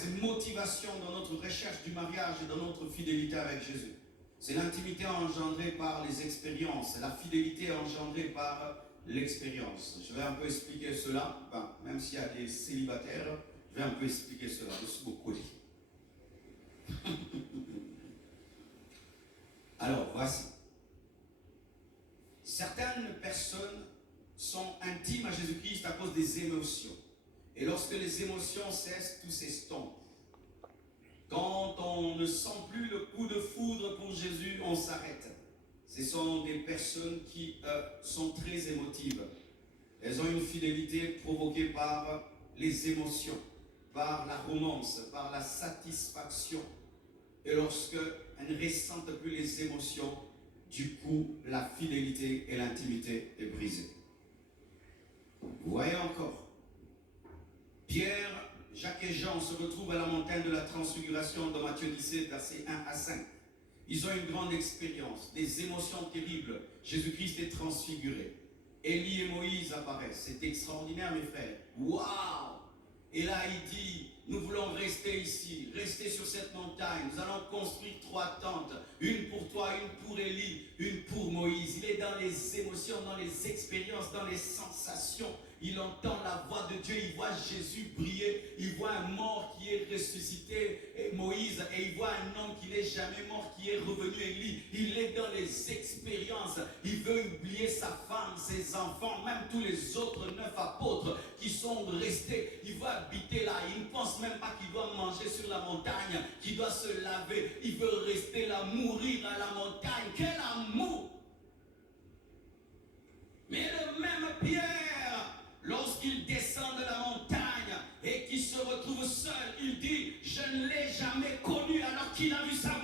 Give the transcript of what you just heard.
mauvaise motivation dans notre recherche du mariage et dans notre fidélité avec Jésus. C'est l'intimité engendrée par les expériences, la fidélité engendrée par l'expérience. Je vais un peu expliquer cela, enfin, même s'il y a des célibataires, je vais un peu expliquer cela. Je suis beaucoup dit. Alors, voici. Certaines personnes sont intimes à Jésus-Christ à cause des émotions. Et lorsque les émotions cessent, tout s'estompe. Quand on ne sent plus le coup de foudre pour Jésus, on s'arrête. Ce sont des personnes qui sont très émotives. Elles ont une fidélité provoquée par les émotions, par la romance, par la satisfaction. Et lorsqu'elles ne ressentent plus les émotions, du coup, la fidélité et l'intimité est brisée. Vous voyez encore, Pierre, Jacques et Jean se retrouvent à la montagne de la transfiguration dans Matthieu 17, versets 1 à 5. Ils ont une grande expérience, des émotions terribles. Jésus-Christ est transfiguré. Élie et Moïse apparaissent. C'est extraordinaire, mes frères. Waouh! Et là, il dit, nous voulons rester ici, rester sur cette montagne. Nous allons construire 3 tentes. Une pour toi, une pour Élie, une pour Moïse. Il est dans les émotions, dans les expériences, dans les sensations. Il entend la voix de Dieu, il voit Jésus briller, il voit un mort qui est ressuscité, et Moïse, et il voit un homme qui n'est jamais mort, qui est revenu, Élie. Il est dans les expériences, il veut oublier sa femme, ses enfants, même tous les autres 9 apôtres qui sont restés. Il veut habiter là, il ne pense même pas qu'il doit manger sur la montagne, qu'il doit se laver. Il veut rester là, mourir à la montagne. Quel amour! Mais le même Pierre, lorsqu'il descend de la montagne et qu'il se retrouve seul, il dit, je ne l'ai jamais connu alors qu'il a vu sa